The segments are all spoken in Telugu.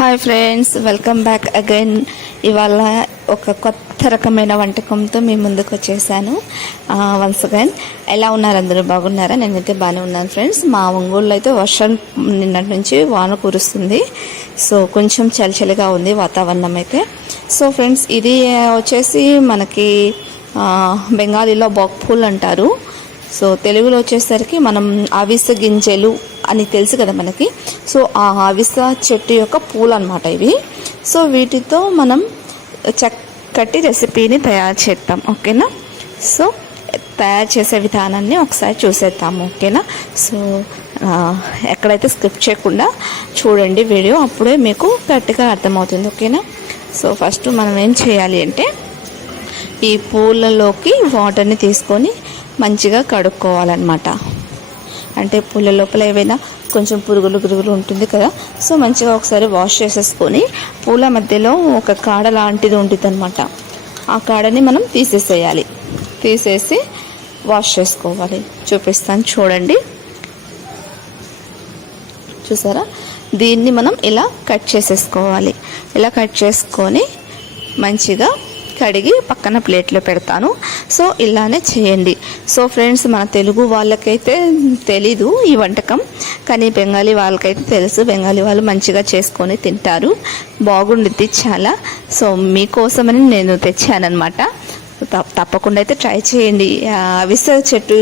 Hi friends, welcome back again. ఇవాళ ఒక కొత్త రకమైన వంటకంతో మీ ముందుకు వచ్చేసాను. వన్స్ అగైన్ ఎలా ఉన్నారు? అందరూ బాగున్నారా? నేనైతే బాగానే ఉన్నాను ఫ్రెండ్స్. మా ఒంగోలులో అయితే వర్షం నిన్నటి నుంచి వాన కురుస్తుంది. సో కొంచెం చలిచలిగా ఉంది వాతావరణం అయితే. సో ఫ్రెండ్స్, ఇది వచ్చేసి మనకి బెంగాలీలో బాక్పూల్ అంటారు. సో తెలుగులో వచ్చేసరికి మనం అవిసె గింజలు అని తెలుసు కదా మనకి. సో ఆ అవిసె చెట్టు యొక్క పూలు అనమాట ఇవి. సో వీటితో మనం చక్కటి రెసిపీని తయారు చేద్దాం, ఓకేనా? సో తయారు చేసే విధానాన్ని ఒకసారి చూసేద్దాము, ఓకేనా? సో ఎక్కడైతే స్కిప్ చేయకుండా చూడండి వీడియో, అప్పుడే మీకు గట్టిగా అర్థమవుతుంది, ఓకేనా? సో ఫస్ట్ మనం ఏం చేయాలి అంటే, ఈ పూలలోకి వాటర్ని తీసుకొని మంచిగా కడుక్కోవాలన్నమాట. అంటే పూల లోపల ఏవైనా కొంచెం పురుగులు ఉంటుంది కదా. సో మంచిగా ఒకసారి వాష్ చేసేసుకొని, పూల మధ్యలో ఒక కాడ లాంటిది ఉంటుంది అనమాట. ఆ కాడని మనం తీసేసేయాలి. తీసేసి వాష్ చేసుకోవాలి. చూపిస్తాను చూడండి. చూసారా? దీన్ని మనం ఇలా కట్ చేసేసుకోవాలి. ఇలా కట్ చేసుకొని మంచిగా కడిగి పక్కన ప్లేట్లో పెడతాను. సో ఇలానే చేయండి. సో ఫ్రెండ్స్, మన తెలుగు వాళ్ళకైతే తెలీదు ఈ వంటకం, కానీ బెంగాలీ వాళ్ళకైతే తెలుసు. బెంగాలీ వాళ్ళు మంచిగా చేసుకొని తింటారు, బాగుండిద్ది చాలా. సో మీకోసమని నేను తెచ్చానమాట. తప్పకుండా అయితే ట్రై చేయండి. అవిసె చెట్టు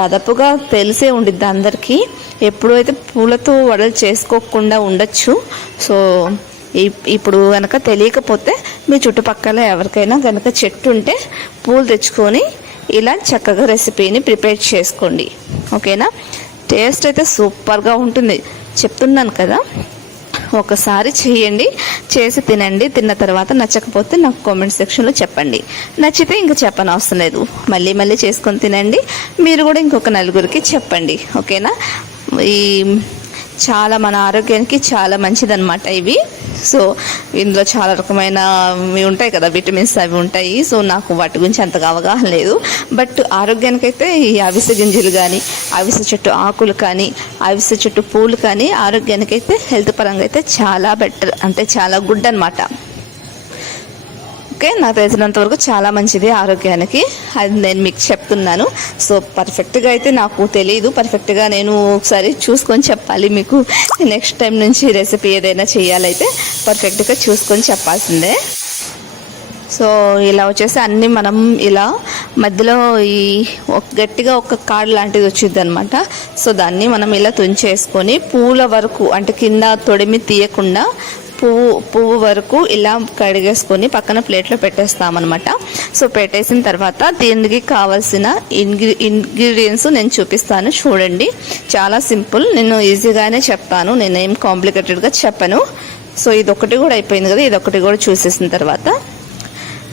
దాదాపుగా తెలిసే ఉండిద్ది అందరికీ. ఎప్పుడైతే పూలతో వడలు చేసుకోకుండా ఉండొచ్చు. సో ఇప్పుడు కనుక తెలియకపోతే మీ చుట్టుపక్కల ఎవరికైనా కనుక చెట్టు ఉంటే పూలు తెచ్చుకొని ఇలా చక్కగా రెసిపీని ప్రిపేర్ చేసుకోండి, ఓకేనా? టేస్ట్ అయితే సూపర్గా ఉంటుంది, చెప్తున్నాను కదా. ఒకసారి చేయండి, చేసి తినండి. తిన్న తర్వాత నచ్చకపోతే నాకు కామెంట్ సెక్షన్లో చెప్పండి. నచ్చితే ఇంకా చెప్పనవసరం లేదు, మళ్ళీ మళ్ళీ చేసుకొని తినండి. మీరు కూడా ఇంకొక నలుగురికి చెప్పండి, ఓకేనా? ఈ చాలా మన ఆరోగ్యానికి చాలా మంచిదన్నమాట ఇవి. సో ఇందులో చాలా రకమైనవి ఉంటాయి కదా, విటమిన్స్ అవి ఉంటాయి. సో నాకు వాటి గురించి అంతగా అవగాహన లేదు. బట్ ఆరోగ్యానికైతే ఈ అవిసె గింజలు కానీ, అవిసె చెట్టు ఆకులు కానీ, అవిసె చెట్టు పూలు కానీ ఆరోగ్యానికైతే హెల్త్ పరంగా అయితే చాలా బెటర్, అంటే చాలా గుడ్ అనమాట. ఓకే, నాకు తెలిసినంత వరకు చాలా మంచిది ఆరోగ్యానికి, అది నేను మీకు చెప్తున్నాను. సో పర్ఫెక్ట్గా అయితే నాకు తెలియదు. పర్ఫెక్ట్గా నేను ఒకసారి చూసుకొని చెప్పాలి మీకు. నెక్స్ట్ టైం నుంచి రెసిపీ ఏదైనా చేయాలైతే పర్ఫెక్ట్గా చూసుకొని చెప్పాల్సిందే. సో ఇలా వచ్చేసి అన్నీ మనం ఇలా మధ్యలో ఈ గట్టిగా ఒక కాడ లాంటిది వచ్చింది అనమాట. సో దాన్ని మనం ఇలా తుంచేసుకొని పూల వరకు, అంటే కింద తొడిమి తీయకుండా పువ్వు వరకు ఇలా కడిగేసుకొని పక్కన ప్లేట్లో పెట్టేస్తామన్నమాట. సో పెట్టేసిన తర్వాత దీనికి కావాల్సిన ఇంగ్రీడియంట్స్ నేను చూపిస్తాను చూడండి. చాలా సింపుల్, నేను ఈజీగానే చెప్తాను, నేనేం కాంప్లికేటెడ్గా చెప్పను. సో ఇదొకటి కూడా అయిపోయింది కదా, ఇదొకటి కూడా చూసేసిన తర్వాత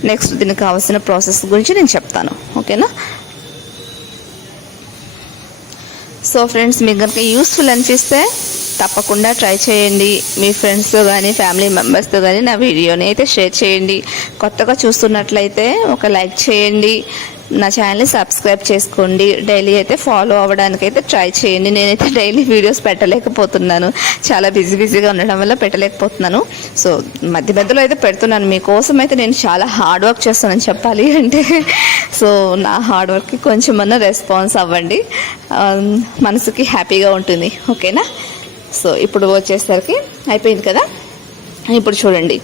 నెక్స్ట్ దీనికి కావాల్సిన ప్రాసెస్ గురించి నేను చెప్తాను, ఓకేనా? సో ఫ్రెండ్స్, మీకు కనుక యూస్ఫుల్ అనిపిస్తే తప్పకుండా ట్రై చేయండి. మీ ఫ్రెండ్స్తో కానీ ఫ్యామిలీ మెంబర్స్తో కానీ నా వీడియోని అయితే షేర్ చేయండి. కొత్తగా చూస్తున్నట్లయితే ఒక లైక్ చేయండి. నా ఛానల్ని సబ్స్క్రైబ్ చేసుకోండి. డైలీ అయితే ఫాలో అవ్వడానికైతే ట్రై చేయండి. నేనైతే డైలీ వీడియోస్ పెట్టలేకపోతున్నాను, చాలా బిజీగా ఉండడం వల్ల పెట్టలేకపోతున్నాను. సో మధ్యలో అయితే పెడుతున్నాను. మీకోసం అయితే నేను చాలా హార్డ్ వర్క్ చేస్తానని చెప్పాలి అంటే. సో నా హార్డ్ వర్క్కి కొంచెమన్నా రెస్పాన్స్ అవ్వండి, మనసుకి హ్యాపీగా ఉంటుంది, ఓకేనా? సో ఇప్పుడు వచ్చేసరికి అయిపోయింది కదా. ఇప్పుడు చూడండి,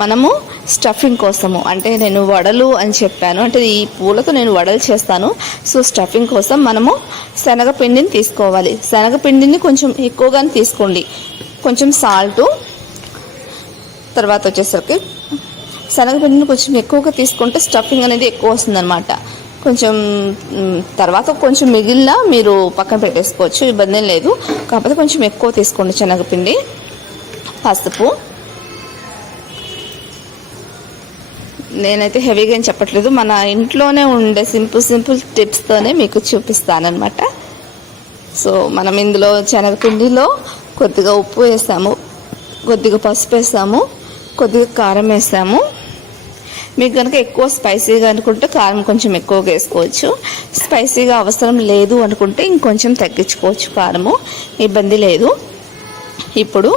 మనము స్టఫింగ్ కోసము, అంటే నేను వడలు అని చెప్పాను, అంటే ఈ పూలతో నేను వడలు చేస్తాను. సో స్టఫింగ్ కోసం మనము శనగపిండిని తీసుకోవాలి. శనగపిండిని కొంచెం ఎక్కువగానే తీసుకోండి, కొంచెం సాల్టు. తర్వాత వచ్చేసరికి శనగపిండిని కొంచెం ఎక్కువగా తీసుకుంటే స్టఫింగ్ అనేది ఎక్కువ వస్తుందన్నమాట. కొంచెం తర్వాత కొంచెం మిగిలిన మీరు పక్కన పెట్టేసుకోవచ్చు, ఇబ్బంది ఏం లేదు. కాకపోతే కొంచెం ఎక్కువ తీసుకోండి శనగపిండి. పసుపు, నేనైతే హెవీగా ఏం చెప్పట్లేదు, మన ఇంట్లోనే ఉండే సింపుల్ టిప్స్తోనే మీకు చూపిస్తానన్నమాట. సో మనం ఇందులో శనగపిండిలో కొద్దిగా ఉప్పు వేసాము, కొద్దిగా పసుపు వేసాము, కొద్దిగా కారం వేసాము. మీకు కనుక ఎక్కువ స్పైసీగా అనుకుంటే కారం కొంచెం ఎక్కువగా వేసుకోవచ్చు. స్పైసీగా అవసరం లేదు అనుకుంటే ఇంకొంచెం తగ్గించుకోవచ్చు కారము, ఇబ్బంది లేదు. ఇప్పుడు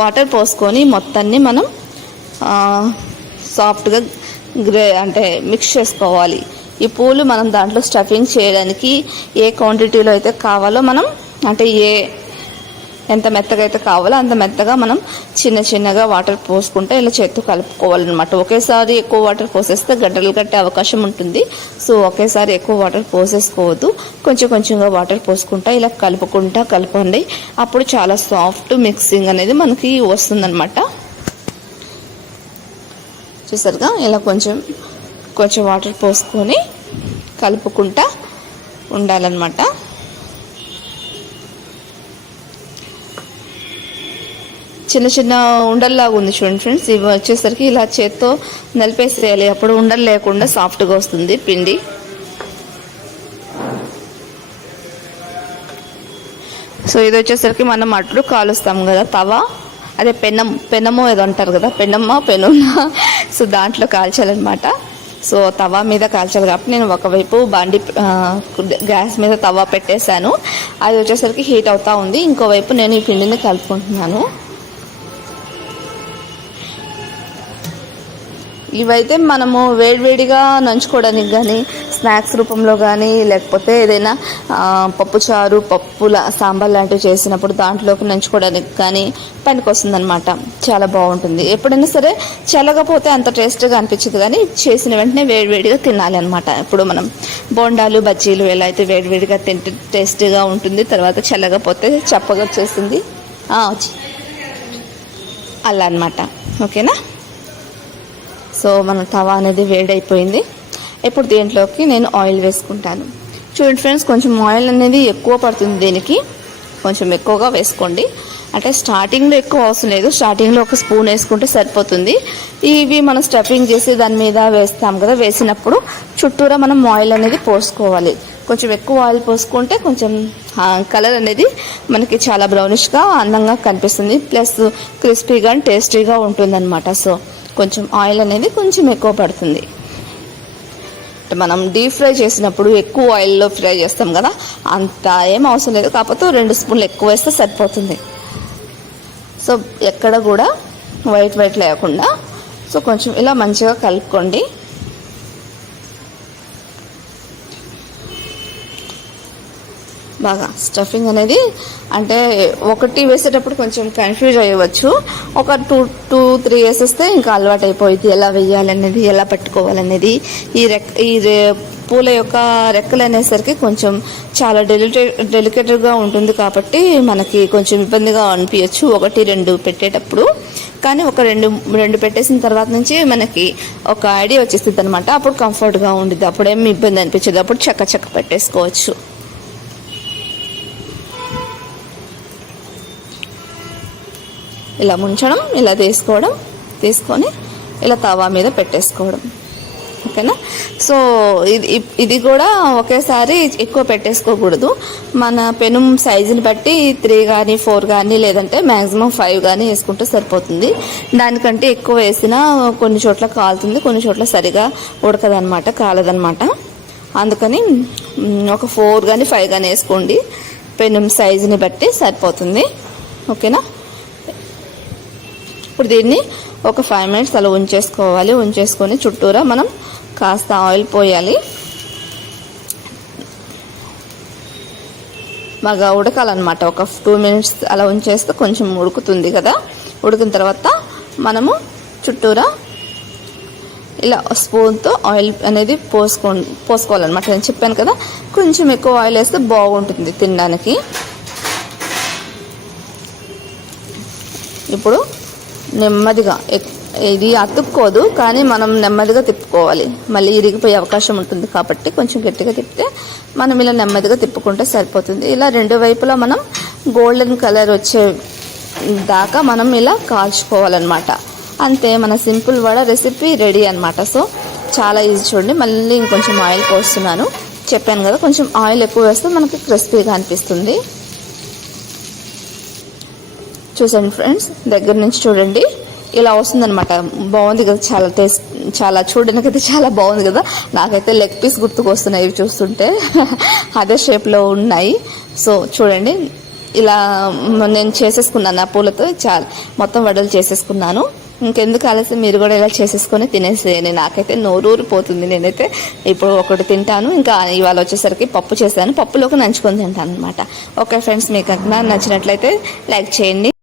వాటర్ పోసుకొని మొత్తాన్ని మనం సాఫ్ట్గా అంటే మిక్స్ చేసుకోవాలి. ఈ పూలు మనం దాంట్లో స్టఫింగ్ చేయడానికి ఏ క్వాంటిటీలో అయితే కావాలో మనం అంటే ఎంత మెత్తగా అయితే కావాలో అంత మెత్తగా మనం చిన్నగా వాటర్ పోసుకుంటే ఇలా చేత్తో కలుపుకోవాలన్నమాట. ఒకేసారి ఎక్కువ వాటర్ పోసేస్తే గడ్డలు కట్టే అవకాశం ఉంటుంది. సో ఒకేసారి ఎక్కువ వాటర్ పోసేసుకోవద్దు, కొంచెంగా వాటర్ పోసుకుంటా ఇలా కలపండి. అప్పుడు చాలా సాఫ్ట్ మిక్సింగ్ అనేది మనకి వస్తుందన్నమాట. చూసారుగా ఇలా కొంచెం వాటర్ పోసుకొని కలుపుకుంటా ఉండాలన్నమాట. చిన్న ఉండల్లాగా ఉంది చూడండి ఫ్రెండ్స్. ఇవి వచ్చేసరికి ఇలా చేత్తో నలిపేసేయాలి, అప్పుడు ఉండలు లేకుండా సాఫ్ట్గా వస్తుంది పిండి. సో ఇది వచ్చేసరికి మనం అట్లు కాలుస్తాం కదా, తవా అదే పెనమో ఏదో అంటారు కదా, పెనున్నా సో దాంట్లో కాల్చాలన్నమాట. సో తవా మీద కాల్చాలి కాబట్టి నేను ఒకవైపు గ్యాస్ మీద తవా పెట్టేశాను. అది వచ్చేసరికి హీట్ అవుతా ఉంది. ఇంకోవైపు నేను ఈ పిండిని కలుపుకుంటున్నాను. ఇవైతే మనము వేడివేడిగా నంచుకోవడానికి కానీ, స్నాక్స్ రూపంలో కానీ, లేకపోతే ఏదైనా పప్పుచారు సాంబార్ లాంటివి చేసినప్పుడు దాంట్లోకి నంచుకోవడానికి కానీ పనికొస్తుంది అనమాట. చాలా బాగుంటుంది. ఎప్పుడైనా సరే చల్లకపోతే అంత టేస్ట్గా అనిపించదు, కానీ చేసిన వెంటనే వేడివేడిగా తినాలి అనమాట. ఇప్పుడు మనం బోండాలు బజ్జీలు ఎలా అయితే వేడివేడిగా తింటే టేస్టీగా ఉంటుంది, తర్వాత చల్లకపోతే చప్పగా వచ్చేస్తుంది అలా అనమాట. ఓకేనా? సో మన తవా అనేది వేడైపోయింది. ఇప్పుడు దీంట్లోకి నేను ఆయిల్ వేసుకుంటాను. చూడండి ఫ్రెండ్స్, కొంచెం ఆయిల్ అనేది ఎక్కువ పడుతుంది, దీనికి కొంచెం ఎక్కువగా వేసుకోండి. అంటే స్టార్టింగ్లో ఎక్కువ అవసరం లేదు, స్టార్టింగ్లో ఒక స్పూన్ వేసుకుంటే సరిపోతుంది. ఇవి మనం స్టఫింగ్ చేసి దాని మీద వేస్తాం కదా, వేసినప్పుడు చుట్టూరా మనం ఆయిల్ అనేది పోసుకోవాలి. కొంచెం ఎక్కువ ఆయిల్ పోసుకుంటే కొంచెం కలర్ అనేది మనకి చాలా బ్రౌనిష్గా అందంగా కనిపిస్తుంది, ప్లస్ క్రిస్పీగా టేస్టీగా ఉంటుందన్నమాట. సో కొంచెం ఆయిల్ అనేది కొంచెం ఎక్కువ పడుతుంది. మనం డీప్ ఫ్రై చేసినప్పుడు ఎక్కువ ఆయిల్లో ఫ్రై చేస్తాం కదా, అంత ఏం అవసరం లేదు, కాకపోతే 2 స్పూన్లు ఎక్కువ వేస్తే సరిపోతుంది. సో ఎక్కడ కూడా వైట్ లేకుండా సో కొంచెం ఇలా మంచిగా కలుపుకోండి. బాగా స్టఫింగ్ అనేది అంటే ఒకటి వేసేటప్పుడు కొంచెం కన్ఫ్యూజ్ అయ్యవచ్చు, ఒక 2-3 వేసేస్తే ఇంకా అలవాటు అయిపోయింది, ఎలా వేయాలనేది, ఎలా పట్టుకోవాలనేది. ఈ పూల యొక్క రెక్కలు అనేసరికి కొంచెం చాలా డెలికేటెడ్గా ఉంటుంది కాబట్టి మనకి కొంచెం ఇబ్బందిగా అనిపించచ్చు 1-2 పెట్టేటప్పుడు. కానీ ఒక రెండు పెట్టేసిన తర్వాత నుంచి మనకి ఒక ఐడియా వచ్చేస్తుంది అనమాట. అప్పుడు కంఫర్ట్గా ఉంటుంది, అప్పుడేమి ఇబ్బంది అనిపించదు, అప్పుడు చక్క పెట్టేసుకోవచ్చు. ఇలా ముంచడం, ఇలా తీసుకొని ఇలా తవా మీద పెట్టేసుకోవడం. ఓకేనా? సో ఇది కూడా ఒకేసారి ఎక్కువ పెట్టేసుకోకూడదు. మన పెనం సైజుని బట్టి 3 కానీ 4 కానీ లేదంటే మ్యాక్సిమం 5 కానీ వేసుకుంటే సరిపోతుంది. దానికంటే ఎక్కువ వేసినా కొన్ని చోట్ల కాలుతుంది, కొన్ని చోట్ల సరిగా ఉడకదనమాట, కాలదనమాట. అందుకని ఒక 4 కానీ 5 కానీ వేసుకోండి, పెనం సైజుని బట్టి సరిపోతుంది. ఓకేనా? ఇప్పుడు దీన్ని ఒక 5 మినిట్స్ అలా ఉంచేసుకోవాలి. ఉంచేసుకొని చుట్టూరా మనం కాస్త ఆయిల్ పోయాలి. బాగా ఉడకాలన్నమాట. ఒక 2 మినిట్స్ అలా ఉంచేస్తే కొంచెం ఉడుకుతుంది కదా. ఉడికిన తర్వాత మనము చుట్టూరా ఇలా స్పూన్తో ఆయిల్ అనేది పోసుకోవాలన్నమాట. నేను చెప్పాను కదా, కొంచెం ఎక్కువ ఆయిల్ వేస్తే బాగుంటుంది తినడానికి. ఇప్పుడు నెమ్మదిగా, ఇది అతుక్కోదు కానీ మనం నెమ్మదిగా తిప్పుకోవాలి, మళ్ళీ ఇరిగిపోయే అవకాశం ఉంటుంది కాబట్టి కొంచెం గట్టిగా తిప్పితే మనం ఇలా నెమ్మదిగా తిప్పుకుంటే సరిపోతుంది. ఇలా 2 వైపులా మనం గోల్డెన్ కలర్ వచ్చే దాకా మనం ఇలా కాల్చుకోవాలన్నమాట. అంతే, మన సింపుల్ వడ రెసిపీ రెడీ అనమాట. సో చాలా ఈజీ. చూడండి, మళ్ళీ ఇంకొంచెం ఆయిల్ పోస్తున్నాను. చెప్పాను కదా, కొంచెం ఆయిల్ ఎక్కువ వేస్తే మనకి క్రిస్పీగా అనిపిస్తుంది. చూసండి ఫ్రెండ్స్, దగ్గర నుంచి చూడండి, ఇలా వస్తుందన్నమాట. బాగుంది కదా, చాలా చూడడానికి అయితే చాలా బాగుంది కదా. నాకైతే లెగ్ పీస్ గుర్తుకు వస్తున్నాయి ఇవి చూస్తుంటే, అదే షేప్లో ఉన్నాయి. సో చూడండి, ఇలా నేను చేసేసుకున్నాను ఆ పూలతో చాలా మొత్తం వడలు చేసేసుకున్నాను. ఇంకెందుకు ఆలస్యం, మీరు కూడా ఇలా చేసేసుకొని తినేసేయండి. నాకైతే నోరూరిపోతుంది. నేనైతే ఇప్పుడు ఒకటి తింటాను, ఇంకా ఇవాళ వచ్చేసరికి పప్పు చేశాను, పప్పులోకి నంచుకొని తింటాను అనమాట. ఓకే ఫ్రెండ్స్, మీకు నచ్చినట్లయితే లైక్ చేయండి.